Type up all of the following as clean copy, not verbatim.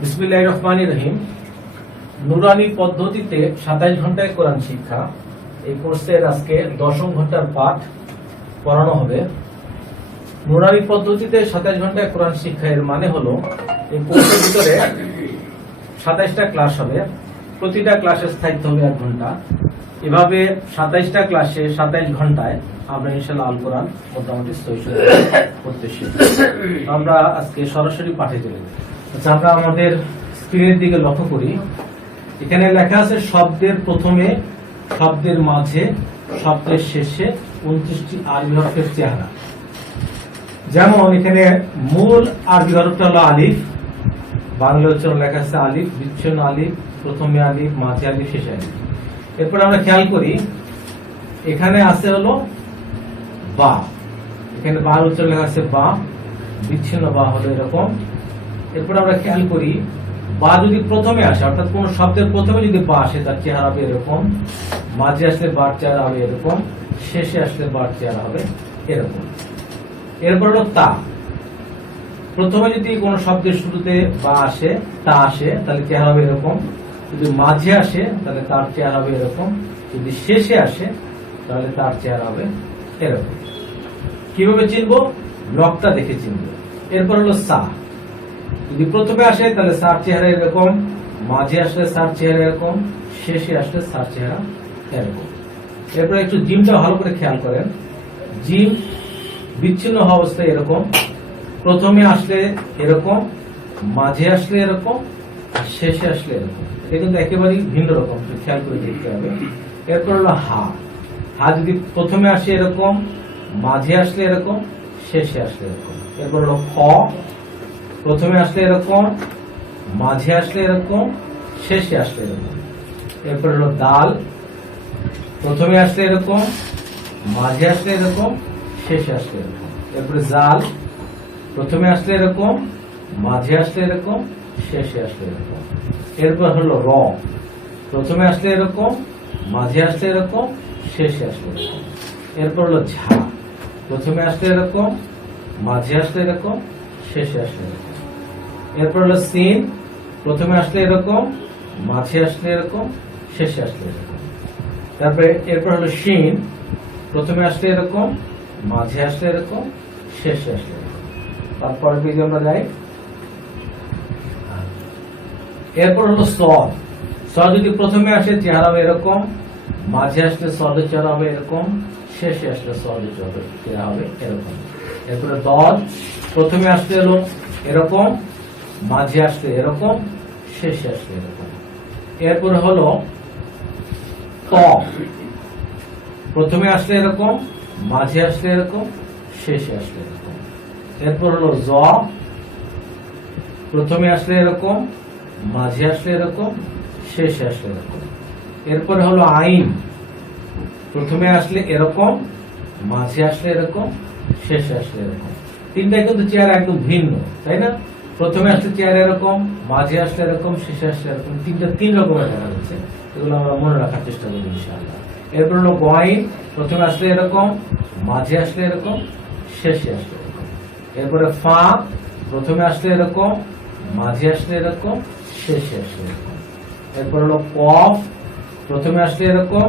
বিসমিল্লাহির রহমানির রহিম। নুরানি পদ্ধতিতে 27 ঘন্টায় কোরআন শিক্ষা, এই কোর্সের আজকে 10ম ঘন্টার পাঠ পড়ানো হবে। নুরানি পদ্ধতিতে 27 ঘন্টায় কোরআন শিক্ষা এর মানে হলো এই কোর্সের ভিতরে 27টা ক্লাস হবে, প্রতিটা ক্লাসের স্থায়িত্ব হবে 1 ঘন্টা। এভাবে 27টা ক্লাসে 27 ঘন্টায় আমরা ইনশাআল্লাহ আল কোরআন মোটামুটি করতে শিখব। আমরা আজকে সরাসরি পাঠে চলে যাই। আচ্ছা, আমরা আমাদের স্ক্রিনের দিকে লক্ষ্য করি। এখানে লেখা আছে শব্দের প্রথমে, শব্দের মাঝে, শব্দের শেষে 29টি আরবি হরফের চেহারা। যেমন এখানে মূল আরবি হরফটা হলো আলিফ, বাংলা উচ্চারণ লেখা আছে আলিফ, বিচ্ছিন্ন আলিফ, প্রথমে আলিফ, মাঝে আলিফ, শেষে আলিফ। এরপর আমরা খেয়াল করি এখানে আছে হলো বা, এখানে বার উচ্চারণ লেখা আছে বা, বিচ্ছিন্ন বা হলো এরকম। এরপর আমরা খেয়াল করি বা যদি প্রথমে আসে, অর্থাৎ কোন শব্দের প্রথমে যদি বা আসে তার চেহারা হবে এরকম, মাঝে আসলে বার চেহারা হবে এরকম, শেষে আসলে বার চেহারা হবে এরকম। এরপর হলো তা, প্রথমে যদি কোন শব্দের শুরুতে বা আসে, তা আসে, তাহলে চেহারা হবে এরকম। যদি মাঝে আসে তাহলে তার চেহারা হবে এরকম, যদি শেষে আসে তাহলে তার চেহারা হবে এরকম। কিভাবে চিনবো? ব্লকটা দেখে চিনবো। এরপর হলো সা, যদি প্রথমে আসে তাহলে সার চেহারা এরকম, মাঝে আসলে সার চেহারা এরকম, শেষে আসলে সার চেহারা এরকম। এরপর একটু জিমটা ভালো করে খেয়াল করেন। জিম বিচ্ছিন্ন হওয়া অবস্থায় এরকম, প্রথমে আসলে এরকম, মাঝে আসলে এরকম, আর শেষে আসলে এরকম। এটা কিন্তু একেবারেই ভিন্ন রকম, খেয়াল করে দেখতে হবে। এরপর হলো হা, হা যদি প্রথমে আসে এরকম, মাঝে আসলে এরকম, শেষে আসলে এরকম। এরপর হলো খ, প্রথমে আসলে এরকম, মাঝে আসলে এরকম, শেষে আসলে এরকম। এরপর হলো দাল, প্রথমে আসলে এরকম, মাঝে আসলে এরকম, শেষে আসলে এরকম। এরপরে জাল, প্রথমে আসলে এরকম, মাঝে আসলে এরকম, শেষে আসলে এরকম। এরপর হলো র, প্রথমে আসলে এরকম, মাঝে আসলে এরকম, শেষে আসলে এরকম। এরপর হলো ঝা, প্রথমে আসলে এরকম, মাঝে আসলে এরকম, শেষে আসলে এরকম। এরপর হলো সিন, প্রথমে আসলে এরকম, মাঝে আসলে এরকম, শেষে আসলে এরকম। তারপরে এরপর হলো শিন, প্রথমে আসলে এরকম, মাঝে আসলে এরকম, শেষে আসলে এরকম। তারপরে পেজে আমরা যাই। এরপর হলো সদ, সদ যদি প্রথমে আসে চেহারা হবে এরকম, মাঝে আসলে সদের চেহারা হবে এরকম, শেষে আসলে সদের চেহারা হবে এরকম। এরপরে দদ, প্রথমে আসলে হলো এরকম, মাঝে আসলে এরকম, শেষে আসলে এরকম। এরপরে হলো ত, প্রথমে আসলে এরকম, মাঝে আসলে এরকম, শেষে আসলে এরকম। এরপর হলো জ, প্রথমে আসলে এরকম, মাঝে আসলে এরকম, শেষে আসলে এরকম। এরপরে হলো আইন, প্রথমে আসলে এরকম, মাঝে আসলে এরকম, শেষে আসলে এরকম। তিনটা কিন্তু চেহারা একদম ভিন্ন, তাই না? প্রথমে আসলে চেহারা এরকম, মাঝে আসলে এরকম, শেষে আসলে এরকম। তিন রকমের দেখা যাচ্ছে, এগুলো আমরা মনে রাখার চেষ্টা করি ইনশাআল্লাহ। এরপর হলো গয়ন, প্রথমে আসলে এরকম, মাঝে আসলে এরকম, শেষে আসলে এরকম। এরপরে ফা, প্রথমে আসলে এরকম, মাঝে আসলে এরকম, শেষে আসলে এরকম। এরপর হলো কফ, প্রথমে আসলে এরকম,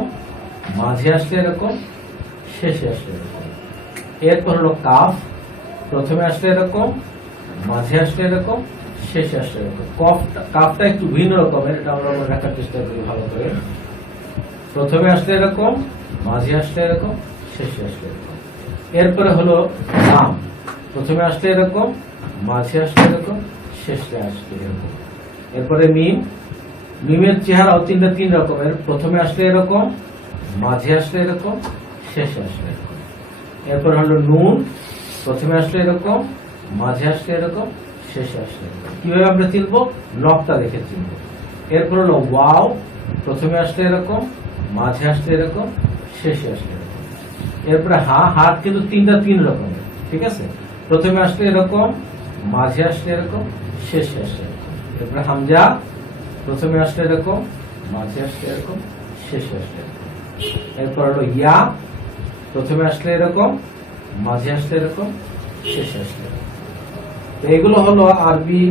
মাঝে আসলে এরকম, শেষে আসলে এরকম। এরপর হলো কাফ, প্রথমে আসলে এরকম, মাঝে আসলে এরকম, শেষে আসলে এরকম। কাফটা একটু ভিন্ন রকমের, এটা আমরা মনে রাখার চেষ্টা করি ভালো করে। প্রথমে আসলে এরকম, মাঝে আসলে এরকম, শেষে আসলে এরকম। এরপরে হলো লাম, প্রথমে আসলে এরকম, মাঝে আসলে এরকম, শেষে আসলে এরকম। এরপরে মিম, মিমের চেহারাও তিন রকমের, প্রথমে আসলে এরকম, মাঝে আসলে এরকম, শেষে আসলে এরকম। এরপর হলো নুন, প্রথমে আসলে এরকম, মাঝে আসলে এরকম, শেষে আসলে এরকম। কিভাবে আমরা চিনবো? ব্লকটা দেখে চিনবো। এরপর হলো ওয়াও, প্রথমে আসলে এরকম, মাঝে আসলে এরকম, শেষে আসলে এরকম। এরপরে হা, হাত কিন্তু তিন রকমের, ঠিক আছে? প্রথমে আসলে এরকম, মাঝে আসলে এরকম, শেষে আসলে এরকম। এরপরে হামজা, প্রথমে আসলে এরকম, মাঝে আসলে এরকম, শেষে আসলে এরকম। এরপর হলো ইয়া, প্রথমে আসলে এরকম, মাঝে আসলে এরকম, শেষে আসলে এরকম। এগুলো হলো আরবি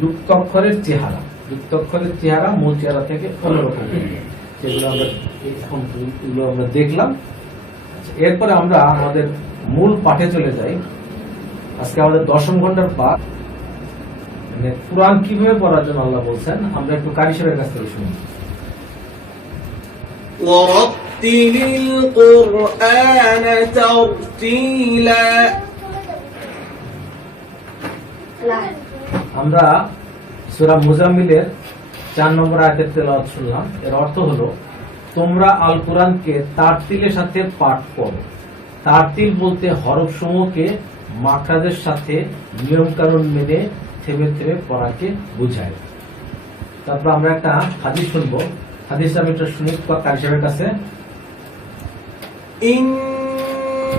যুক্তাক্ষরের চেহারা, যুক্তাক্ষরের চেহারা মূল চেহারা থেকে অন্যরকম, সেগুলো আমরা এখন এগুলো আমরা দেখলাম। এরপরে আমরা আমাদের মূল পাঠে চলে যাই। আজকে আমাদের দশম ঘন্টার পাঠ, মানে কোরআন কিভাবে পড়ার জন্য আল্লাহ বলছেন, আমরা একটু কারি সাহেবের কাছ থেকে শুনি। ورتل القرآن ترتيلا। আমরা সূরা মুজাম্মিলের 4 নম্বর আয়াতের তেলাওয়াত শুনলাম। এর অর্থ হলো, তোমরা আল কোরআনকে তারতিলের সাথে পাঠ করো। তারতিল বলতে হরফ সমূহকে মাখরাজের সাথে নিয়ম কানুন মেনে থেমে থেমে পড়াকে বোঝায়। তারপর আমরা একটা হাদিস শুনবো। হাদিস আমি এটা শুনি কারি সাহেবের কাছে।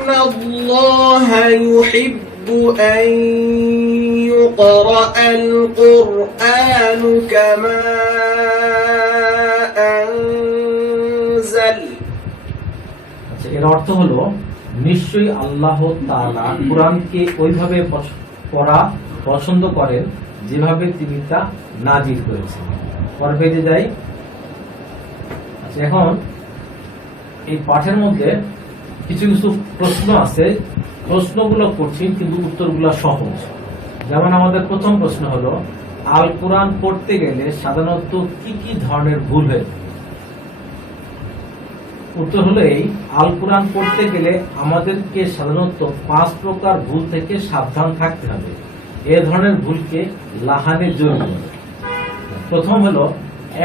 ইন্নাল্লাহা ইউহিব্বু আন ইউকরাআল কুরআনু কামা আনজাল। আচ্ছা, এর অর্থ হলো, নিশ্চয়ই আল্লাহ তাআলা কোরআনকে ওইভাবে পড়া পছন্দ করেন যেভাবে তিনি তা নাজিল করেছেন। পরের পেজে যাই। আচ্ছা, এখন এই পাঠের মধ্যে কিছু কিছু প্রশ্ন আছে। প্রশ্নগুলো কঠিন কিন্তু উত্তরগুলো সহজ। যেমন আমাদের প্রথম প্রশ্ন হলো, আল কোরআন পড়তে গেলে সাধারণত কি কি ধরনের ভুল হয়ে থাকে? উত্তর হলো এই, আল কোরআন পড়তে গেলে আমাদেরকে সাধারণত 5 প্রকার ভুল থেকে সাবধান থাকতে হবে। এ ধরনের ভুলকে লাহানে জড়িয়ে বলে। প্রথম হলো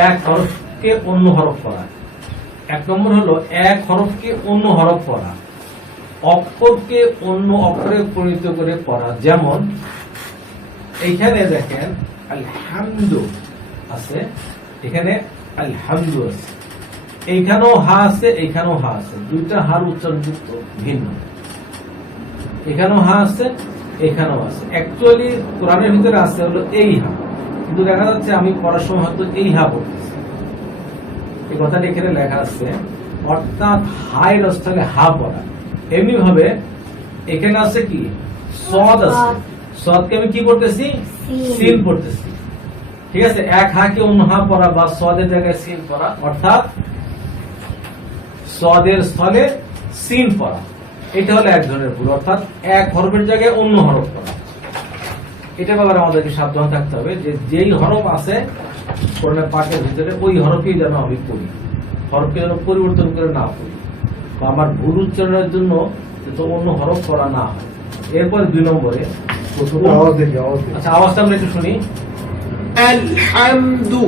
এক হরফকে অন্য হরফ পড়া। 1 নম্বর হলো এক হরফকে অন্য হরফ পড়া, অক্ষরকে অন্য অক্ষরে পরিণত করে পড়া। যেমন এইখানে দেখেন আলহামদু আছে, এখানে আলহামদু আছে, এইখানেও হা আছে, এইখানেও হা আছে, দুইটা হার উচ্চারণযুক্ত ভিন্ন। এখানেও হা আছে, এখানেও আছে। অ্যাকচুয়ালি কোরআনের ভিতরে আছে হলো এই হা, কিন্তু দেখা যাচ্ছে আমি পড়ার সময় হয়তো এই হা পড়তেছি। এই কথাটা এখানে লেখা আছে, অর্থাৎ হায়ের স্থলে হা পড়া। এমনি ভাবে এখানে আছে কি সদ আছে, সদকে আমি কি করতেছি, সিন পড়তেছি। ঠিক আছে, এক হাকে অন্য হা পড়া বা সদের জায়গায় সিন পড়া, অর্থাৎ সদের স্থলে সিন পড়া। এটা হলো এক ধরনের ভুল, অর্থাৎ এক হরফের জায়গায় অন্য হরফ পড়া। এটা ব্যাপারে আমাদেরকে সাবধান থাকতে হবে যে যেই হরফ আছে কোরআনের পাঠের ভিতরে ওই হরফই যেন আমি পড়ি, হরফকে যেন পরিবর্তন করে না পড়ি, বা আমার ভুল উচ্চারণের জন্য যাতে অন্য হরফ পড়া না হয়। এরপরে 2 নম্বরে, আচ্ছা আওয়াজটা আমরা একটু শুনি। আলহামদু,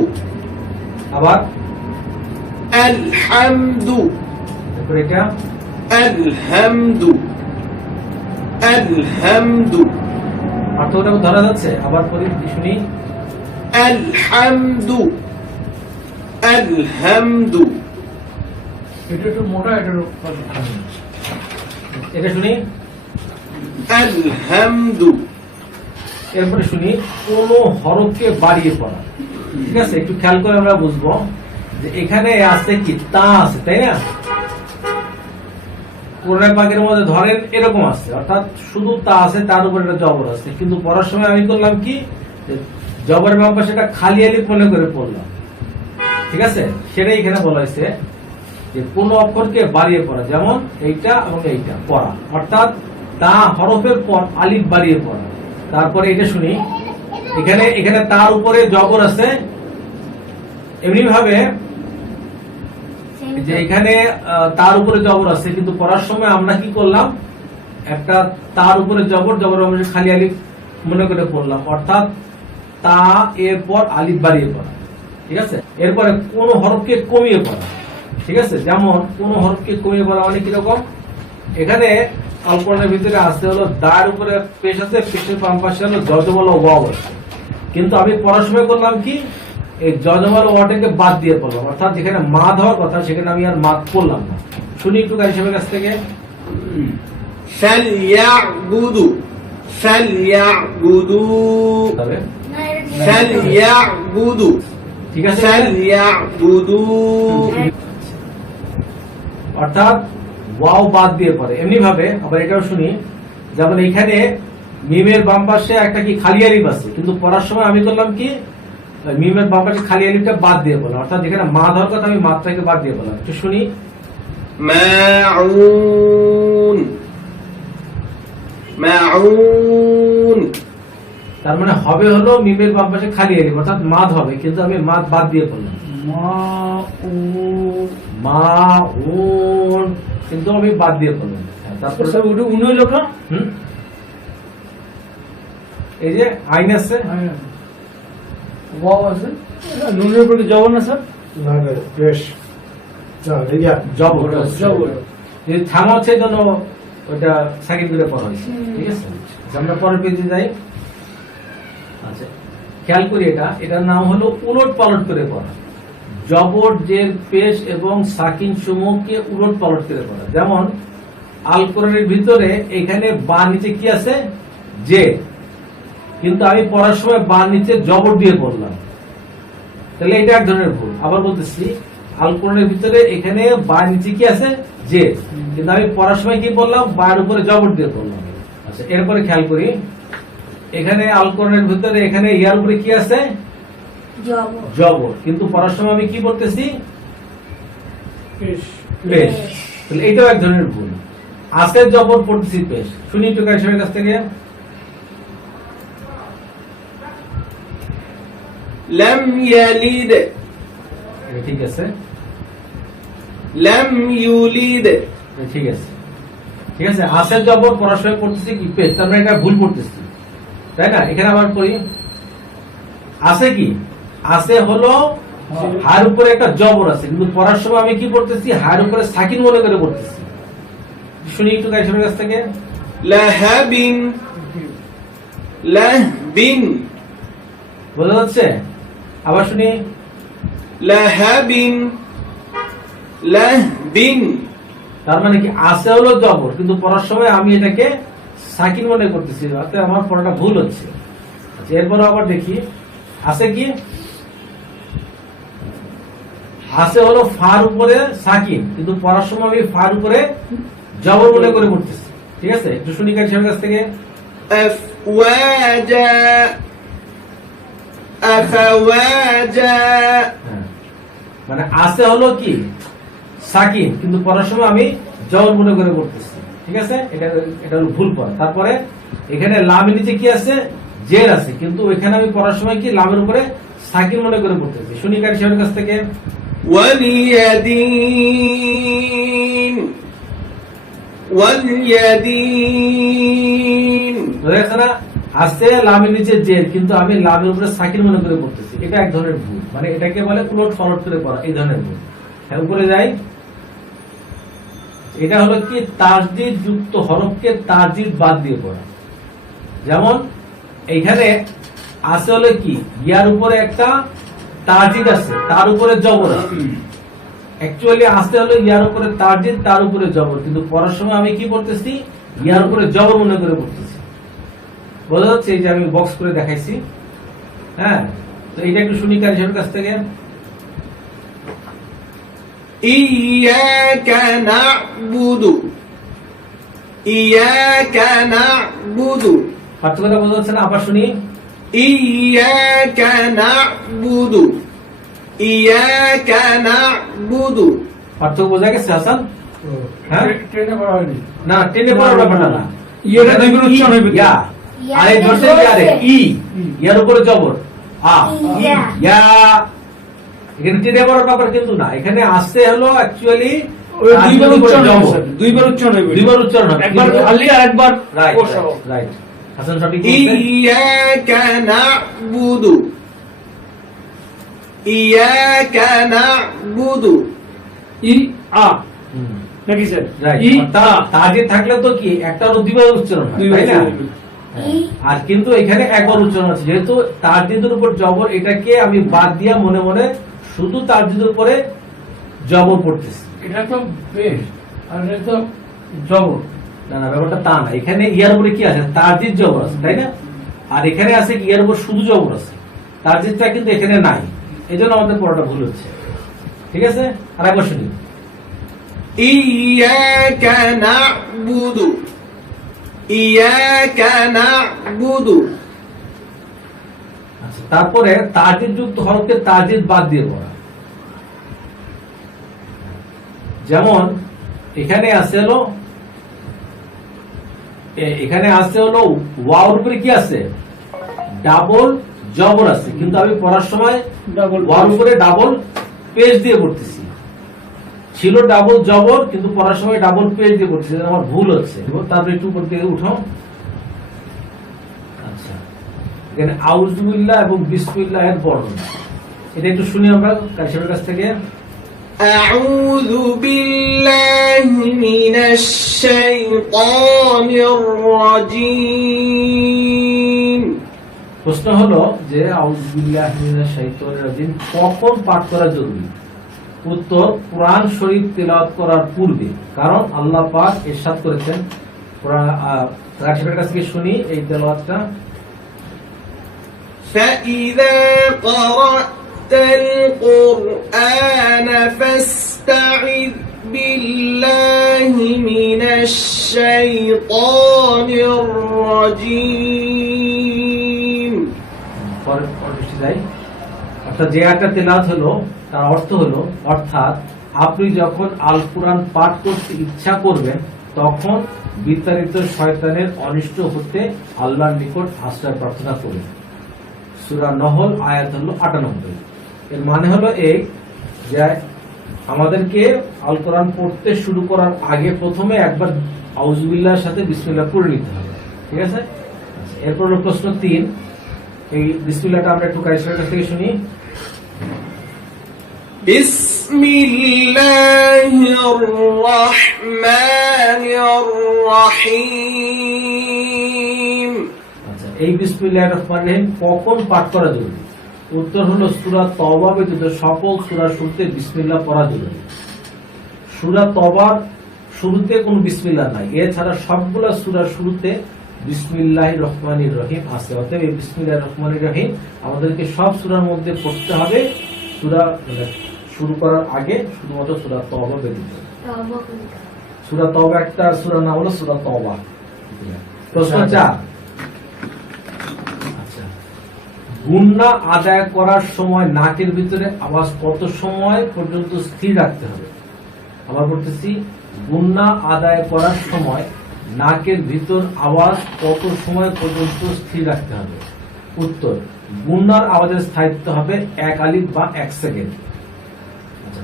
আবার আলহামদু, তারপরে এটা আলহামদু, আলহামদু। অর্থটা ধরা যাচ্ছে? আবার পরে শুনি। আলহামদু, আলহামদু। এটা একটু মোটা, এটা শুনি। আলহামদু। এরপরে শুনি কোন হরফকে বাড়িয়ে পড়া। ঠিক আছে, একটু খেয়াল করে আমরা বুঝবো যে এখানে আছে কি তা আছে, তাই না? কোরআন পাকের মধ্যে ধরেন এরকম আছে, অর্থাৎ শুধু তা আছে, তার উপর একটা জবর আছে, কিন্তু পড়ার সময় আমি করলাম কি, জবরের বাম পাশে একটা খালি আলিফ মনে করে পড়লাম। ঠিক আছে, সেটাই এখানে বলা হয়েছে যে কোন অক্ষরকে বাড়িয়ে পড়া, যেমন এইটা এবং এইটা পড়া, অর্থাৎ তা হরফের পর আলিফ বাড়িয়ে পড়া। তারপরে এটা শুনি, এখানে এখানে তার উপরে জবর আছে। এমনি ভাবে যে এখানে তার উপরে জবর আছে, কিন্তু পড়ার সময় আমরা কি করলাম, একটা তার উপরে জবর, জবর খালি আলিফ মনে করে পড়লাম, অর্থাৎ তা এর পর আলিফ বাড়িয়ে পড়া। ঠিক আছে, এরপরে কোন হরফকে কমিয়ে পড়া। ঠিক আছে, যেমন কোন হরফকে কমিয়ে পড়া মানে কিরকম, এখানে আল কোরআনের ভিতরে আসতে হলো দায়ের উপরে পেশ আছে, পেশের বাম পাশে হলো জজমাল ওয়াও আছে, কিন্তু আমি পড়ার সময় করলাম কি, এই জজমাল ওয়াটাকে বাদ দিয়ে পড়লাম, অর্থাৎ যেখানে মাদ হওয়ার কথা সেখানে আমি আর মাদ পড়লাম না। শুনি একটু গাড়ি সাহেবের কাছ থেকে। ফালইয়াবুদু, ফালইয়াবুদু, ফালইয়াবুদু। ঠিক আছে, ফালইয়াবুদু, অর্থাৎ ওয়াও বাদ দিয়ে পড়ে। এমনি ভাবে আবার এটাও শুনি, যেমন এখানে মিমের বাম পাশে একটা কি খালি আলিফ আছে, কিন্তু পড়ার সময় আমি করলাম কি মিমের বাম পাশে খালি আলিফটা বাদ দিয়ে বললাম, অর্থাৎ যেখানে মা ধর কথা আমি মাত্রাকে বাদ দিয়ে বললাম। একটু শুনি। মাউন মাউন, তার মানে হবে হলো মিমের বাম পাশে খালি আলিফ অর্থাৎ মাদ হবে, কিন্তু আমি মাদ বাদ দিয়ে বললাম মাউন, কিন্তু আমি বাদ দিয়ে বললাম। তারপরে এই যে আইন আছে, নুনের উপরে জবর না স্যার? জবর যদি থামা হচ্ছে এই জন্য ওইটা সাকিব করে পড়া হয়েছে। ঠিক আছে, আচ্ছা, আমরা পরের পেজে যাই। আচ্ছা, খেয়াল করি এটার নাম হলো উলট পালট করে পড়া। জবর, জের, পেশ এবং সাকিন সমূহকে উলট পালট করে পড়া। যেমন আল কোরআনের ভিতরে এখানে বা নিচে কি আছে? জে, কিন্তু আমি পড়ার সময় বা নিচে জবর দিয়ে পড়লাম, তাহলে এটা এক ধরনের ভুল। আবার বলতেছি, আল কোরআনের ভিতরে এখানে বা নিচে কি আছে? জে, কিন্তু আমি পড়ার সময় কি বললাম? বার উপরে জবর দিয়ে পড়লাম। আচ্ছা, এরপরে খেয়াল করি, এখানে আল কোরআনের ভিতরে এখানে ইয়ার উপরে কি আছে? জবর, কিন্তু পড়ার সময় আমি কি বলতেছি? পেশ। তাহলে এটাও এক ধরনের ভুল। আছে জবর পড়তেছি পেশ। শুনি একটু কারিশমের কাছ থেকে। লাম ইয়ালিদ ঠিক আছে, লাম ইউলিদ ঠিক আছে, ঠিক আছে। আছে জবর পড়ার সময় পড়তেছি কি? পেশ। তার মানে এটা ভুল পড়তেছি, তাই না? এখানে আবার পড়ি, আছে কি? আছে হলো হার উপরে একটা জবর আছে, কিন্তু পড়ার সময় আমি কি পড়তেছি? হার উপরে সাকিন মনে করে পড়তেছি। শুনি একটু কারিশমের কাছ থেকে। লাহাবিন লাহবিন, বোঝা যাচ্ছে? আবার শুনি। লাহাবিন লাহবিন, তার মানে কি? আছে হলো জবর, কিন্তু পড়ার সময় আমি এটাকে সাকিন মনে করতেছি, অর্থাৎ আমার পড়াটা ভুল হচ্ছে। আচ্ছা, এরপরে আবার দেখি, আছে কি? আছে হলো ফার উপরে সাকিন, কিন্তু পড়ার সময় আমি ফার উপরে জবর মনে করে পড়তেছি। ঠিক আছে, একটু শুনি কারিশমের কাছ থেকে। আফওয়াজা আফওয়াজা, মানে আছে হলো কি? সাকিন, কিন্তু পড়ার সময় আমি জবর মনে করে পড়তেছি। ঠিক আছে, এটা হলো ভুল পড়া। তারপরে এখানে লামের নিচে কি আছে? জের আছে, কিন্তু এখানে আমি পড়ার সময় কি লামের উপরে সাকিন মনে করে পড়তেছি। শুনি কারিশমের কাছ থেকে। ওয়ালিয়াদিন ওয়ালিয়াদিন, বোঝা গেছে না? আছে লামের নিচে জের, কিন্তু আমি লামের উপরে সাকিন মনে করে পড়তেছি। এটা এক ধরনের ভুল, মানে এটাকে বলে উলট পালট করে পড়া, এই ধরনের ভুল। হ্যাঁ, উপরে যাই। এটা হলো কি? তাসদিদ যুক্ত হরফকে তাসদিদ বাদ দিয়ে পড়া। যেমন এইখানে আছে হলো কি? ইয়ার উপরে একটা তাসদিদ আছে, তার উপরে জবর আছে। অ্যাকচুয়ালি আসতে হলো ইয়ার উপরে তাসদিদ, তার উপরে জবর, কিন্তু পড়ার সময় আমি কি পড়তেছি? ইয়ার উপরে জবর মনে করে পড়তেছি। বোঝা যাচ্ছে? এই যে আমি বক্স করে দেখাইছি। হ্যাঁ, তো এইটা একটু শুনি কারিশমের কাছ থেকে। ইয়াকা না'বুদু ইয়াকা না'বুদু, পার্থক্যটা বোঝা যাচ্ছে না? আবার শুনি। ইয়াকা না'বুদু ইয়াকা না'বুদু, পার্থক্য বোঝা গেছে হাসান? হ্যাঁ, ট্রেনে পড়া হয়নি। না, টেনে পড়ার ব্যাপারটা না। ইয়েটা দুইবার উচ্চারণ হইবে। ইয়া, আরে ধরছে কি? আরে ই, ইয়ার উপরে জবর আ, ই, ইয়া। এখানে টেনে পড়ার ব্যাপার কিন্তু না। এখানে আসতে হলো অ্যাকচুয়ালি ওই দুইবার উচ্চারণ হইবে স্যার, দুইবার উচ্চারণ হইবে। দুইবার উচ্চারণ হবে, একবার খালি আর একবার রাইট কোষ সহ। রাইট। হাসান সঠিক বলছে। ইয়াকা না'বুদু ইয়াকা না'বুদু, ই আ হুম, নাকি স্যার? রাইট। ই আ, তাজে থাকলে তো কি একটা দুইবার উচ্চারণ হয়, দুইবার তাই না? উচ্চারণ হইবে। হ্যাঁ। আর কিন্তু এখানে একবার উচ্চারণ আছে, যেহেতু তারদিদের উপর জবর, এটাকে আমি বাদ দিয়া মনে মনে শুধু তারদিদের উপরে জবর পড়তেছি। এটা তো বেশ, আর এটা তো জবর। না না, ব্যাপারটা তা না। এখানে ইয়ার উপরে কি আছে? তারদিদ জবর আছে, তাই না? আর এখানে আছে কি? ইয়ার উপর শুধু জবর আছে, তারদিদটা কিন্তু এখানে নাই। এই জন্য আমাদের পড়াটা ভুল হচ্ছে। ঠিক আছে, আর একবার শুনি। ইয়াকা না'বুদু إياك نعبد আচ্ছা, তারপরে তাজিদ যুক্ত হরফকে তাজিদ বাদ দিয়ে পড়া। যেমন এখানে আছে হলো ওয়াওর উপরে কি আছে, ডাবল জবর আছে, কিন্তু আমি পড়ার সময় ডাবল ওয়ার উপরে ডাবল পেজ দিয়ে পড়তেছি। ছিল ডাবল জবর, কিন্তু পড়ার সময় ডাবল পেজ দিয়ে পড়তেছি, আমার ভুল হচ্ছে। তারপরে একটু উপর দিকে উঠো। আচ্ছা, এখানে আউযুবিল্লাহ এবং বিসমিল্লাহ এর বর্ণনা, এটা একটু শুনি আমরা কাইসারের কাছ থেকে। أعوذ بالله من الشيطان الرجيم প্রশ্ন হলো যে আউযুবিল্লাহি মিনাশ শাইতানির রাজিম কখন পাঠ করা জরুরি? উত্তর, কোরআন শরীফ তেলাওয়াত করার পূর্বে, কারণ আল্লাহ পাক ইরশাদ করেছেন। রাশিদের কাছ থেকে শুনি এই তেলাওয়াতটা। فإذا قرأت القرآن فاستعذ بالله من الشيطان الرجيم অর্থাৎ যে আয়াতটা তেলাওয়াত হলো তার অর্থ হলো, অর্থাৎ আপনি যখন আল কোরআন পাঠ করতে ইচ্ছা করবেন তখন বিতাড়িত শয়তানের অনিষ্ট হতে আল্লাহর নিকট আশ্রয় প্রার্থনা করুন। সূরা নহল আয়াত হলো ৯৮। এর মানে হলো এই যে আমাদেরকে আল কোরআন পড়তে শুরু করার আগে প্রথমে একবার আউযুবিল্লাহর সাথে বিসমিল্লাহ পড়ে নিতে হবে, ঠিক আছে? এরপর হলো প্রশ্ন ৩। এই বিসমিল্লাহটা আমরা একটু কাইসারের কাছ থেকে শুনি। بسم الله الرحمن الرحيم আচ্ছা, এই বিসমিল্লাহির রহমানির রহিম কখন পাঠ করা জরুরি? উত্তর হলো সূরা তওবা ব্যতীত সকল সূরার শুরুতে বিসমিল্লাহ পড়া জরুরি। সূরা তওবার শুরুতে কোনো বিসমিল্লাহ নাই, এছাড়া সবগুলা সূরার শুরুতে বিসমিল্লাহির রহমানির রহিম আছে। অতএব এই বিসমিল্লাহির রহমানির রহিম আমাদেরকে সব সূরার মধ্যে পড়তে হবে, সূরা শুরু করার আগে শুধুমাত্র সূরা তওবা ব্যতীত। সূরা তওবা একটা সূরা নাম হলো সূরা তওবা। প্রশ্ন ৪। আচ্ছা, গুন্না আদায় করার সময় নাকের ভিতরে আওয়াজ কত সময় পর্যন্ত স্থির রাখতে হবে? আবার বলতেছি, গুন্না আদায় করার সময় নাকের ভিতর আওয়াজ কত সময় পর্যন্ত স্থির রাখতে হবে? উত্তর, গুন্নার আওয়াজের স্থায়িত্ব হবে ১ আলিফ বা ১ সেকেন্ড। আচ্ছা,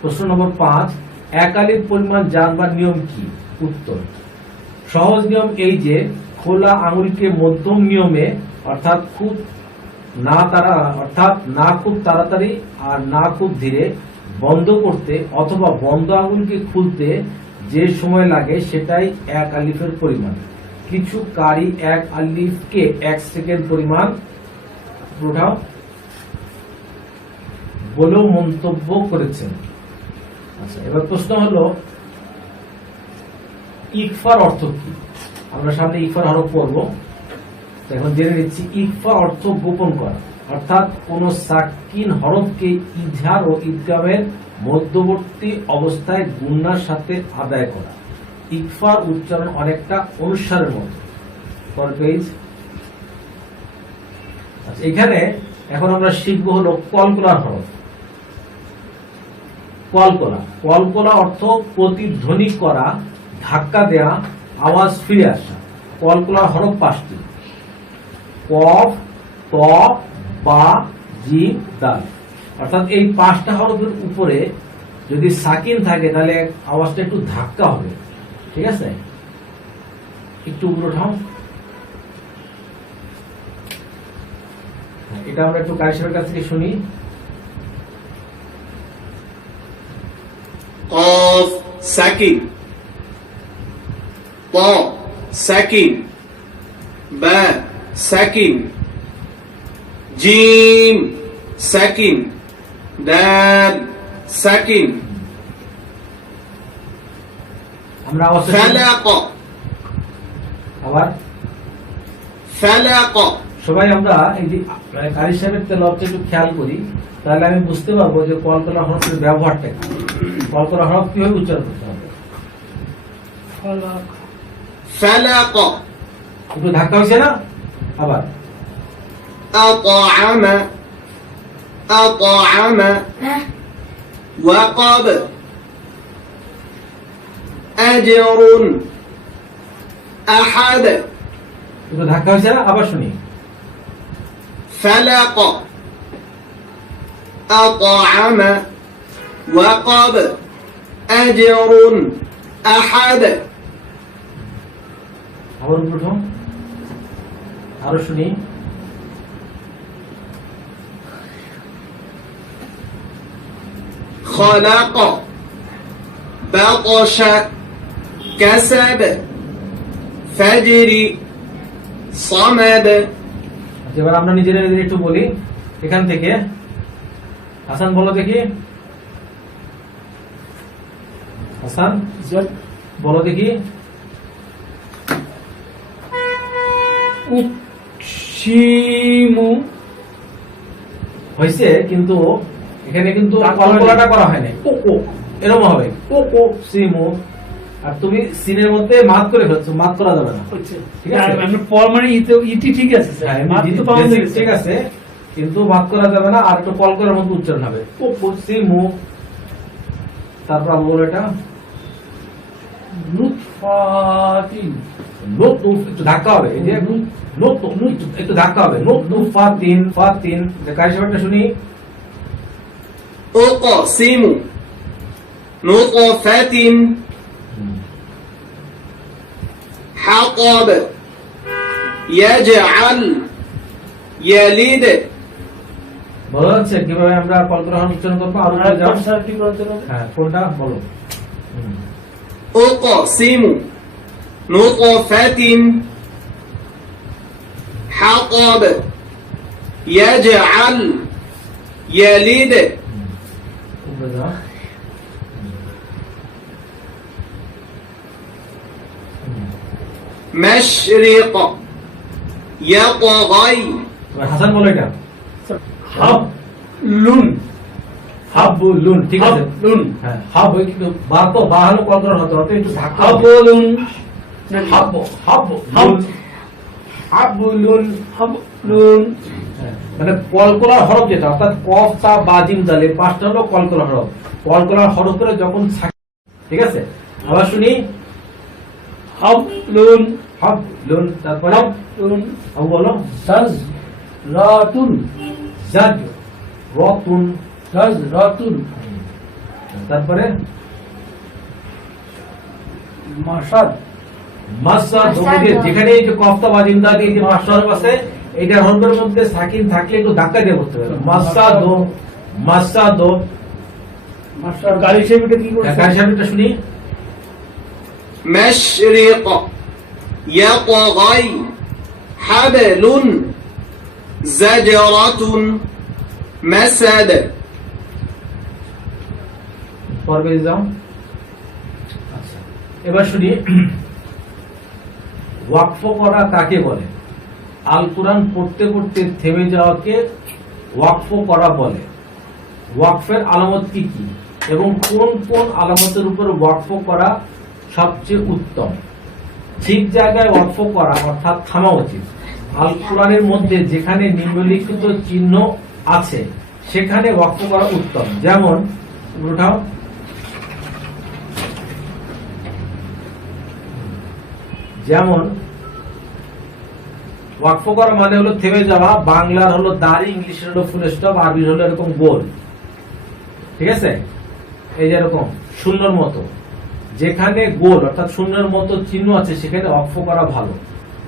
প্রশ্ন নম্বর ৫। ১ আলিফ পরিমাণ জানবার নিয়ম কি? উত্তর, সহজ নিয়ম এই যে খোলা আঙুলকে মধ্যম নিয়মে অর্থাৎ না খুব তাড়াতাড়ি আর না খুব ধীরে বন্ধ করতে অথবা বন্ধ আঙুলকে খুলতে যে সময় লাগে সেটাই ১ আলিফের পরিমাণ। কিছু কারি ১ আলিফকে ১ সেকেন্ড পরিমাণ বলেও মন্তব্য করেছেন। আচ্ছা, এবার প্রশ্ন হলো ইকফার অর্থ কি? আমরা সামনে ইকফার হরফ পড়ব, এখন জেনে নিচ্ছি। ইকফা অর্থ গোপন করা, অর্থাৎ কোন সাকিন হরফকে ইজহার ও ইদগামের মধ্যবর্তী অবস্থায় গুন্নার সাথে আদায় করা। ইকফার উচ্চারণ অনেকটা অনুসারের মতো। আচ্ছা, এখানে এখন আমরা শিখব হলো কলকলার হরফ। কলকলা অর্থ প্রতিধ্বনি করা, ধাক্কা দেয়া, আওয়াজ ফিরে আসা। কলকলার হরফ ৫টি: কফ, ত, বা, জিম, দাল। অর্থাৎ এই ৫টা হরফের উপরে যদি সাকিন থাকে তাহলে আওয়াজটা একটু ধাক্কা হবে, ঠিক আছে? একটু উপরে উঠাও। এটা আমরা একটু কাইসারের কাছ থেকে শুনি। قاف ساكن طا ساكن با ساكن جيم ساكن دال ساكن আমরা فلق আবার فلق সবাই আমরা এই যে কারি সাহেবের তেলাওয়াতটা একটু খেয়াল করি, তাহলে আমি বুঝতে পারবো যে কলকলা হরফের ব্যবহারটা কি। কলকলা হরফ কিভাবে উচ্চারণ করতে হবে? فلق একটু ধাক্কা হয়েছে না? আবার أطعم أطعم وقب أجر أحد একটু ধাক্কা হয়েছে না? আবার শুনি فلق أطعم وقب أجر أحد আবার প্রথম আরো শুনি خلق بطش كسب فجر صمد আচ্ছা, এবার আমরা নিজেরা নিজেরা একটু বলি এখান থেকে। হাসান বলো দেখি, হাসান বলো দেখি। উৎসিমু হয়েছে, কিন্তু এখানে কিন্তু কল্পনাটা করা হয় নাই। ও ও এরকম হবে, ও ও সিমু, আর তুমি সিনের মধ্যে মাত করে ফেলছো, মাত করা যাবে না। ঠিক আছে, আমি পর মানে ইটি ঠিক আছে স্যার, হ্যাঁ, মাত্র এমনি পাওয়া basic যাবে, ঠিক আছে, কিন্তু মাত করা যাবে না, আর একটু কল করার মতো উচ্চারণ হবে। ও ও সিমু, তারপর আমি বলো এটা নুতফাতিন লুতুফ, একটু ধাক্কা হবে, এই যে লুতুফ, একটু ধাক্কা হবে, লুতুফাতিন ফাতিন। কারি শব্দটা শুনি أقسم نطفة حطب يجعل يلد বলা যাচ্ছে কিভাবে আমরা কল করা উচ্চারণ করবো? আর উপরে যাও। স্যার কি বলতে হবে? হ্যাঁ, কোনটা বলো? أقسم نطفة حطب يجعل يلد উপরে যাও। مشرق يطغي এবার হাসান বলো এটা হাব লুন হাবলুন, ঠিক আছে। লুন হ্যাঁ, হাব, কিন্তু বা তো বা হলো কল করা হতো, অতএব একটু ধাক্কা হবে। হাবলুন হাব হাব হাব হাবলুন, হাবলুন হ্যাঁ, মানে কলকলার হরফ যেটা, অর্থাৎ কফ তা বা জিম দাল, এই পাঁচটা হলো কলকলার হরফ। কলকলার হরফ করে যখন থাকে, ঠিক আছে। আবার শুনি হাবলুন হাবলুন, তারপরে হাবলুন আবু বলো জাজ রাতুন জাজ রতুন, জাজ রাতুন তারপরে মাসাদ মাসা দোকে, যেখানে এই যে কফতা বা জিম দাল এই যে পাঁচটা হরফ আছে, এইটা হরফের মধ্যে সাকিন থাকলে একটু ধাক্কা দিয়ে বলতে হবে। মাসা দো, মাসা দো। মাসাদ গাড়ি সেবিকে কি করছে? কারি সাহেবটা শুনি مشرق يطغي حبل زجرة مسد পর্বে যাও। আচ্ছা, এবার শুনি ওয়াকফ করা কাকে বলে? আল কোরআন পড়তে পড়তে থেমে যাওয়াকে ওয়াকফ করা বলে। ওয়াকফের আলামত কি কি এবং কোন কোন আলামতের উপর ওয়াকফ করা সবচেয়ে উত্তম? ঠিক জায়গায় ওয়াকফ করা অর্থাৎ থামা উচিত। আল কোরআনের মধ্যে যেখানে নিম্নলিখিত চিহ্ন আছে সেখানে ওয়াকফ করা উত্তম। যেমন উঠাও, যেমন ওয়াকফ করা মানে হলো থেমে যাওয়া। বাংলার হলো দাড়ি, ইংলিশের হলো ফুল স্টপ, আরবির হলো এরকম গোল, ঠিক আছে। এই যে এরকম শূন্যর মতো, যেখানে গোল অর্থাৎ শূন্যের মতো চিহ্ন আছে সেখানে ওয়াকফ করা ভালো।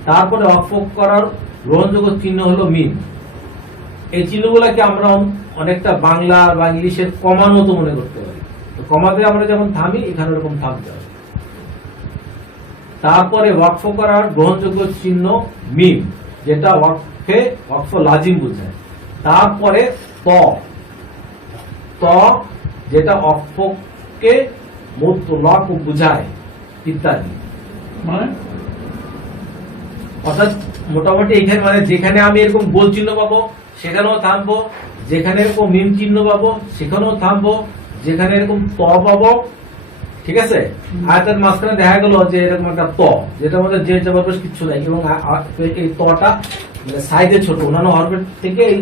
তারপরে ওয়াকফ করার গ্রহণযোগ্য চিহ্ন হলো মিম। এই চিহ্নগুলোকে আমরা অনেকটা বাংলা বা ইংলিশের কমার মতো মনে করতে পারি। তো কমাতে আমরা যেমন থামি, এখানে এরকম থামতে হবে। তারপরে ওয়াকফ করার গ্রহণযোগ্য চিহ্ন মিম, যেটা ওয়াকফে ওয়াকফ লাজিম বোঝায়। তারপরে ত, ত যেটা ওয়াকফকে মুতলাক বোঝায় ইত্যাদি। মানে অর্থাৎ মোটামুটি এখানে মানে যেখানে আমি এরকম গোল চিহ্ন পাবো সেখানেও থামবো, যেখানে এরকম মিম চিহ্ন পাবো সেখানেও থামবো, যেখানে এরকম ত পাবো ঠিক আছে, আয়াতের মাঝখানে দেখা গেল যে এরকম একটা ত, যেটার মধ্যে যে জবরদস্ত কিছু নাই, এবং এই তটা সাইজে ছোট, অন্যান্য হরফের থেকে এই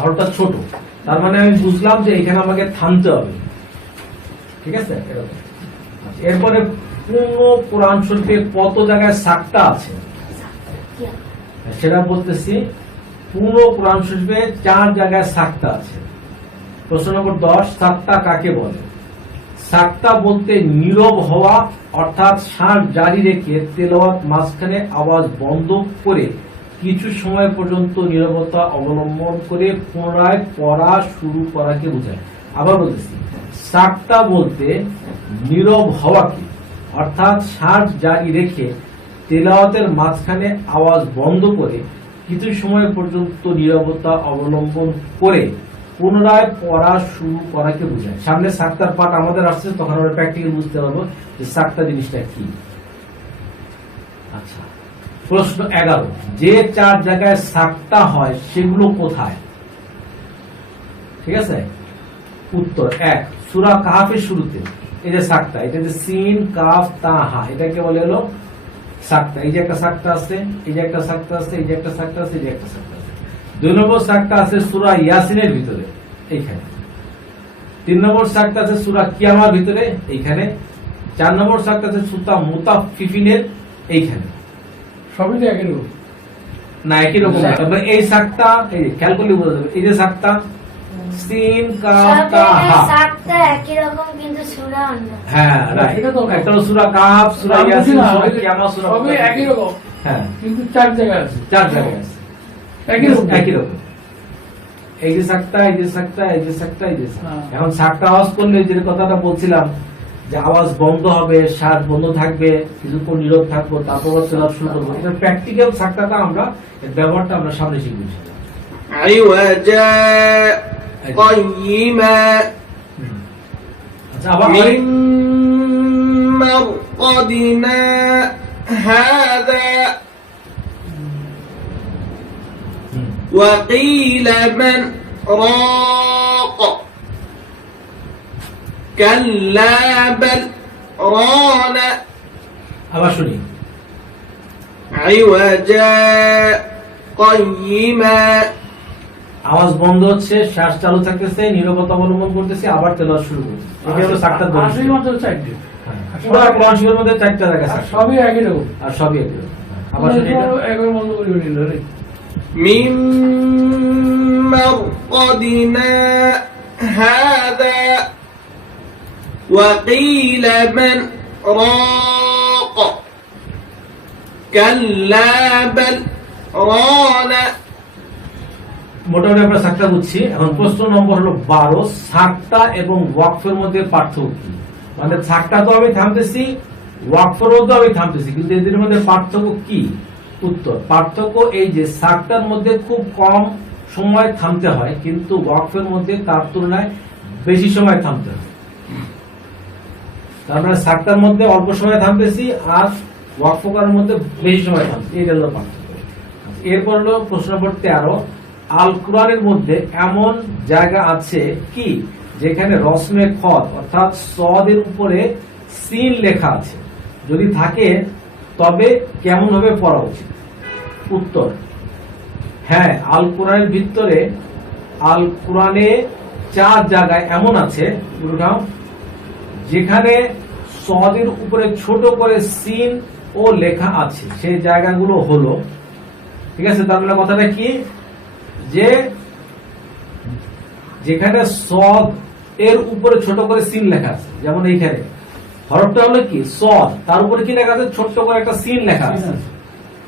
হরফটা ছোট, তার মানে আমি বুঝলাম যে এখানে আমাকে থামতে হবে। ঠিক আছে, এরকম। এরপরে পূর্ণ কোরআন শরীফে কত জায়গায় সাক্তা আছে সেটা বলতেছি। পূর্ণ কোরআন শরীফে 4 জায়গায় সাক্তা আছে। প্রশ্ন নম্বর 10, সাক্তা কাকে বলে? সাক্তা বলতে নীরব হওয়া, অর্থাৎ শ্বাস জারি রেখে তেলাওয়াত মাঝখানে আওয়াজ বন্ধ করে কিছু সময় পর্যন্ত নীরবতা অবলম্বন করে পুনরায় পড়া শুরু করাকে বোঝায়। আবার বলতেছি, সাক্তা বলতে নীরব হওয়াকে, অর্থাৎ শ্বাস জারি রেখে তেলাওয়াতের মাঝখানে আওয়াজ বন্ধ করে কিছু সময় পর্যন্ত নীরবতা অবলম্বন করে পুনরায় পড়া শুরু করাকে বোঝায়। সামনে সাক্তার পাঠ আমাদের আসছে, তখন আমরা প্র্যাকটিক্যাল বুঝতে পারবো যে সাক্তা জিনিসটা কি। আচ্ছা, প্রশ্ন 11, যে 4 জায়গায় সাক্তা হয় সেগুলো কোথায়? ঠিক আছে, উত্তর 1, সূরা কাহফের শুরুতে এই যে সাক্তা, এটা যে সিন কাফ তা হা, এটাকে বলে হলো সাক্তা। এই যে একটা সাক্তা আছে, এই যে একটা সাক্তা আছে, এই যে একটা সাক্তা আছে, এই যে একটা সাক্তা আছে। 2 নম্বর সাক্তা আছে সূরা ইয়াসিনের ভিতরে, এইখানে। 3 নম্বর সাক্তা আছে সূরা কিয়ামার ভিতরে, এইখানে। 4 নম্বর সাক্তা আছে সূরা মুতাফফিফিনের, এইখানে। সবই তো একই রকম না, একই রকম না। তবে এই সাক্তা, এই খেয়াল করলে বোঝা যাবে, এই যে সাক্তা সিন কাফ তা হা, সাতটা একই রকম কিন্তু সূরা অন্য। হ্যাঁ রাইট। এটা তো একটা হলো সূরা কাফ, সূরা ইয়াসিন, সূরা কিয়ামা, সূরা সবই একই রকম, হ্যাঁ, কিন্তু 4 জায়গায় আছে, 4 জায়গায় আছে একই রকম। একই রকম। এই যে সাক্তা, এই যে সাক্তা, এই যে সাক্তা, এই যে সাক্তা। হ্যাঁ। এখন সাক্তা আওয়াজ করলে যে কথাটা বলছিলাম যে আওয়াজ বন্ধ হবে, শ্বাস বন্ধ থাকবে, কিছুক্ষণ নীরব থাকবো, তারপর তেলাওয়াত শুরু করবো। এটা প্র্যাকটিক্যাল সাক্তাটা আমরা, এর ব্যবহারটা আমরা সামনে শিখবো। عوجا قيما আচ্ছা, আবার من مرقد ما هذا وقيل من راق كلا بل ران আবার শুনি। عوجا قيما আওয়াজ বন্ধ হচ্ছে, শ্বাস চালু থাকতেছে, নীরবতা অবলম্বন করতেছে, আবার তেলাওয়াত শুরু করতেছে। এটা হলো সাক্তার আসলে বৈশিষ্ট্য। মাত্র 4টি, পুরো কোরআন শরীফের মধ্যে 4টা জায়গা আর সাক্তা, সবই একই রকম। আর সবই একই রকম। আবার শুনি এটা। একবার বন্ধ করে নিল রে। من مرقد ما هذا وقيل من راق كلا بل ران মোটামুটি আমরা সাক্তা বুঝছি। এখন প্রশ্ন নম্বর হলো 12, সাক্তা এবং ওয়াকফের মধ্যে পার্থক্য কি? মানে সাক্তা তো আমি থামতেছি, ওয়াকফের মধ্যে আমি থামতেছি, কিন্তু এদের মধ্যে পার্থক্য কি? উত্তর, পার্থক্য এই যে সাক্তার মধ্যে খুব কম সময় থামতে হয়, কিন্তু ওয়াকফের মধ্যে তার তুলনায় বেশি সময় থামতে হয়। তার মানে সাক্তার মধ্যে অল্প সময় থামতেছি, আর ওয়াকফ করার মধ্যে বেশি সময় থামতেছি, এটা হলো পার্থক্য। এরপর হলো প্রশ্ন নম্বর 13, আল কোরআনের মধ্যে এমন জায়গা আছে কি যেখানে রসমে খত অর্থাৎ সদের উপরে সিন লেখা আছে? যদি থাকে তবে কেমন ভাবে পড়া উচিত? উত্তর, হ্যাঁ, আল কোরআনের ভিতরে, আল কোরআনে 4 জায়গায় এমন আছে যেখানে সদের উপরে ছোট করে সিন ও লেখা আছে। সেই জায়গাগুলো হলো, ঠিক আছে, তার মানে কথাটা কি, যে যেখানে সদ এর উপরে ছোট করে সিন লেখা আছে, যেমন এইখানে হরফটা হলো কি সদ, তার উপরে কি লেখা আছে, ছোট্ট করে একটা সিন লেখা আছে।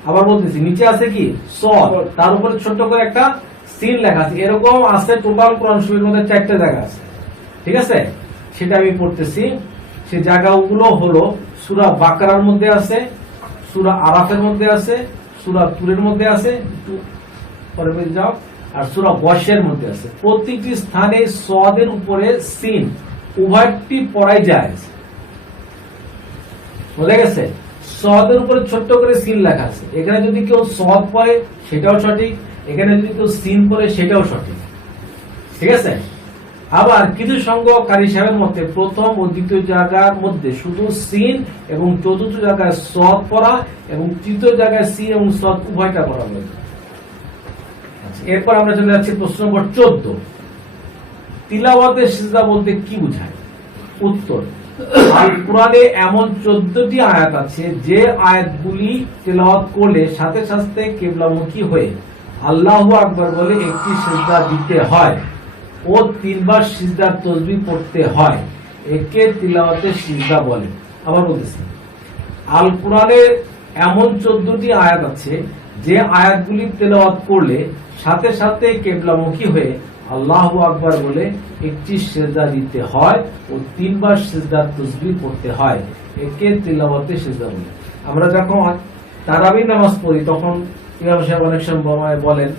আবার বলতেছি, নিচে আছে কি সদ, তার উপরে ছোট্ট করে একটা সিন লেখা আছে। এরকম আছে টোটাল কোরআন শরীফের মধ্যে 4টা জায়গা আছে। ঠিক আছে, সেটা আমি পড়তেছি। সেই জায়গাগুলো হলো সূরা বাকারার মধ্যে আছে, সূরা আরাফের মধ্যে আছে, সূরা তুরের মধ্যে আছে, একটু পরে যাও, আর সূরা গশের মধ্যে আছে। প্রতিটি স্থানে সদের উপরে সিন উভয়টি পড়াই যায়। বুঝা গেছে? সদের উপরে ছোট্ট করে সিন লেখা আছে। এখানে যদি কেউ সদ পড়ে সেটাও সঠিক, এখানে যদি কেউ সিন পড়ে সেটাও সঠিক। ঠিক আছে, আবার কিছু সংখ্যকারী সাহেবের মতে প্রথম ও দ্বিতীয় জায়গার মধ্যে শুধু সিন এবং চতুর্থ জায়গায় সদ পড়া এবং তৃতীয় জায়গায় সিন এবং সদ উভয়টা পড়া হয়েছে। এরপর আমরা চলে যাচ্ছি প্রশ্ন নম্বর 14। তিলাওয়াতের সিজদা বলতে কি বোঝায়? উত্তর, আল কোরআনে এমন 14টি আয়াত আছে যে আয়াতগুলি তেলাওয়াত করলে সাথে সাথে কিবলামুখী হয়ে আল্লাহু আকবার বলে একটি সিজদা দিতে হয় ও 3 বার সিজদার তাসবিহ পড়তে হয়, একে তিলাওয়াতের সিজদা বলে। আবার বলতেছি, আল কোরআনে এমন 14টি আয়াত আছে যে আয়াতগুলি তেলাওয়াত করলে সাথে সাথে কিবলামুখী হয়ে আল্লাহু আকবার বলে একটি সিজদা দিতে হয় ও 3 বার সিজদার তাসবিহ পড়তে হয়, একে তিলাওয়াতের সিজদা বলে। আমরা যখন তারাবির নামাজ পড়ি তখন ইমাম সাহেব অনেক সময় বলেন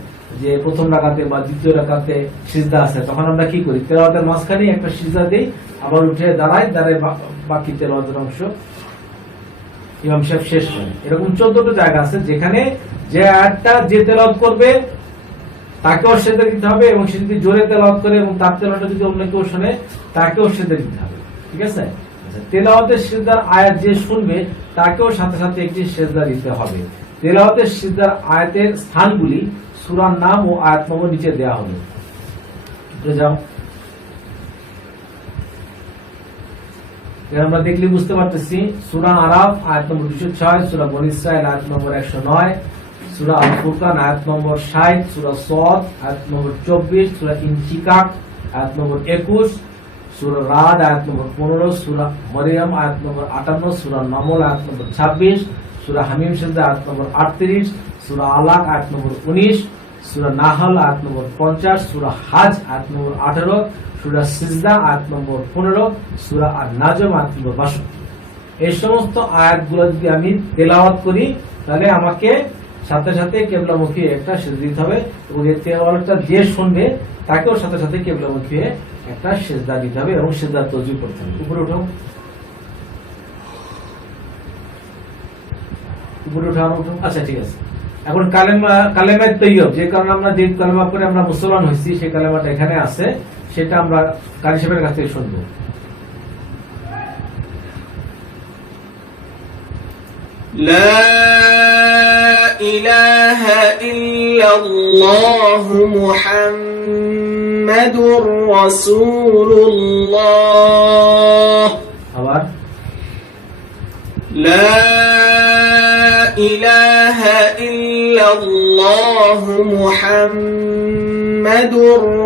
যে প্রথম রাকাতে বা দ্বিতীয় রাকাতে সিজদা আছে, তখন আমরা কি করি? তেলাওয়াতের মাঝখানে একটা সিজদা দেই, আবার উঠে দাঁড়ায় বাকি তেলাওয়াতের অংশ ইমাম সাহেব শেষ করেন। এরকম 14টা জায়গা আছে যেখানে যে আয়াতটা যে তেলাওয়াত করবে তাকেও সিজদা দিতে হবে এবং সে যদি জোরে তেলাওয়াত করে এবং তার তেলাওয়াতটা যদি অন্য কেউ শুনে তাকেও সিজদা দিতে হবে। ঠিক আছে? তেলাওয়াতের সিজদার আয়াত যে শুনবে তাকেও সাথে সাথে একটি সিজদা দিতে হবে। তেলাওয়াতের সিজদার আয়াতের স্থানগুলি সূরার নাম ও আয়াত নম্বর নিচে দেওয়া হবে। যাও, আমরা দেখলে বুঝতে পারতেছি। সূরা আরাফ আয়াত নম্বর 206, সূরা বনী ইসরাঈল আয়াত নম্বর 109, সূরা আল ফুরকান আয়াত নম্বর 60, সূরা সদ আয়াত নম্বর 24, সূরা ইনশিকাক আয়াত নম্বর 21, সূরা রাদ আয়াত নম্বর 15, সূরা মরিয়ম আয়াত নম্বর 58, সূরা নামল আয়াত নম্বর 26, সূরা হামিম সিজদা আয়াত নম্বর 38, সূরা আলাক আয়াত নম্বর 19, সূরা নাহল আয়াত নম্বর 50, সূরা হাজ আয়াত নম্বর 18, সূরা সিজদা আয়াত নম্বর 15, সূরা আন-নাজম আয়াত নম্বর 62। এই সমস্ত আয়াতগুলো যদি আমি তেলাওয়াত করি তাহলে আমাকে সাথে সাথে কিবলামুখী একটা সিজদা দিতে হবে এবং এই তেলাওয়াতটা যে শুনবে তাকেও সাথে সাথে কিবলামুখী একটা সিজদা দিতে হবে এবং সিজদার তাসবিহ করতে হবে। উপরে উঠো, উপরে উঠো, উঠো। আচ্ছা, ঠিক আছে। এখন কালেমা তৈয়ব, যে কারণে আমরা যে কালেমা করে আমরা মুসলমান হয়েছি সেই কালেমাটা এখানে আছে, সেটা আমরা কারি সাহেবের কাছ থেকে শুনবো। لا إله إلا الله محمد رسول الله আবার لا إله إلا الله محمد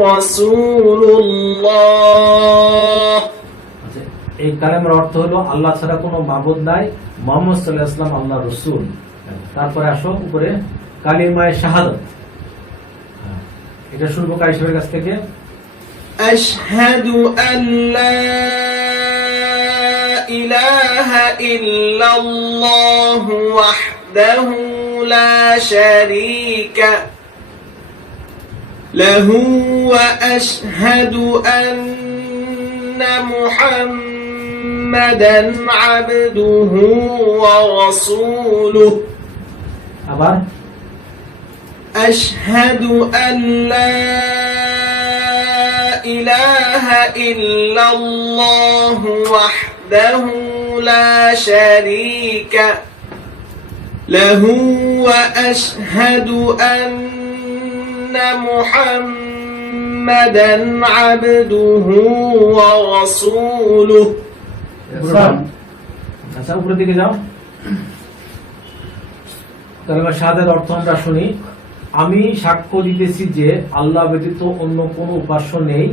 رسول الله। আচ্ছা, এই কালেমার অর্থ হলো আল্লাহ ছাড়া কোনো মাবুদ নাই, মুহাম্মদ সাল্লাল্লাহু আলাইহি ওয়াসাল্লাম আল্লাহর রাসূল। তারপরে আসো উপরে কালিমায়ে শাহাদাত, এটা শুনবো কারি সাহেবের কাছ থেকে। আশহাদু আল্লা ইলাহা ইল্লাল্লাহু ওয়াহদাহু লা শারীকা লাহু ওয়া আশহাদু আন্না মুহাম্মাদান আবদুহু ওয়া রাসূলুহু। আবার আশহাদু আল্লা ইলাহা ইল্লাল্লাহু ওয়াহদাহু লা শারীকা লাহু ওয়া আশহাদু আন্না মুহাম্মাদান আবদুহু ওয়া রাসূলুহু। আচ্ছা, উপরের দিকে যাও। কালেমা শাহাদাতের অর্থ আমরা শুনি। আমি সাক্ষ্য দিতেছি যে আল্লাহ ব্যতীত অন্য কোনো উপাস্য নেই,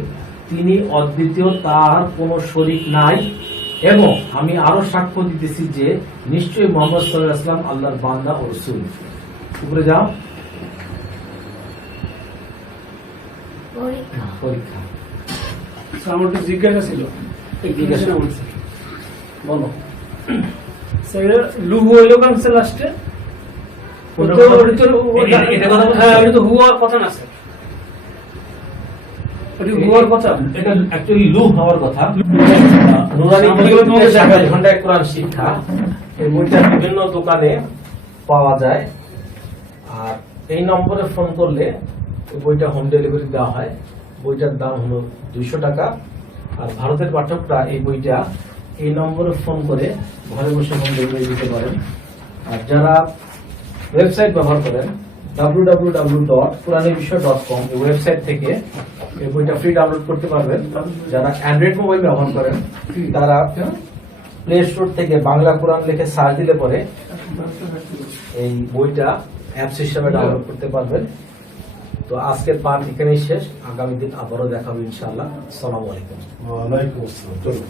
তিনি অদ্বিতীয়, তার কোনো শরীক নাই, এবং আমি আরো সাক্ষ্য দিতেছি যে নিশ্চয়ই মুহাম্মদ সাল্লাল্লাহু আলাইহি ওয়াসাল্লাম আল্লাহর বান্দা ও রাসূল। উপরে যাও। পরীক্ষা আমার তো জিজ্ঞাসা ছিল, জিজ্ঞাসা করছি, বলো। লু হইল কামসে লাস্টে হুয়ার কথা না স্যার, হুয়ার কথা, এটা অ্যাকচুয়ালি লু হওয়ার কথা। নুরানি ঘন্টায় কোরআন শিক্ষা, এই বইটা বিভিন্ন দোকানে পাওয়া যায়, আর এই নম্বরে ফোন করলে এই বইটা হোম ডেলিভারি দেওয়া হয়। বইটার দাম হলো 200 টাকা। আর ভারতের পাঠকরা এই বইটা এই নম্বরে ফোন করে ঘরে বসে হোম ডেলিভারি দিতে পারেন। আর যারা ওয়েবসাইট ব্যবহার করেন www.quranibiswa.com এই ওয়েবসাইট থেকে এই বইটা ফ্রি ডাউনলোড করতে পারবেন। যারা অ্যান্ড্রয়েড মোবাইল ব্যবহার করেন তারা প্লে স্টোর থেকে বাংলা কোরআন লিখে সার্চ দিলে পরে এই বইটা অ্যাপস হিসেবে ডাউনলোড করতে পারবেন। তো আজকের পাঠ এখানেই শেষ, আগামী দিন আবারও দেখাবো ইনশাআল্লাহ। আসসালামু আলাইকুম। ওয়ালাইকুম আসসালাম। চলো।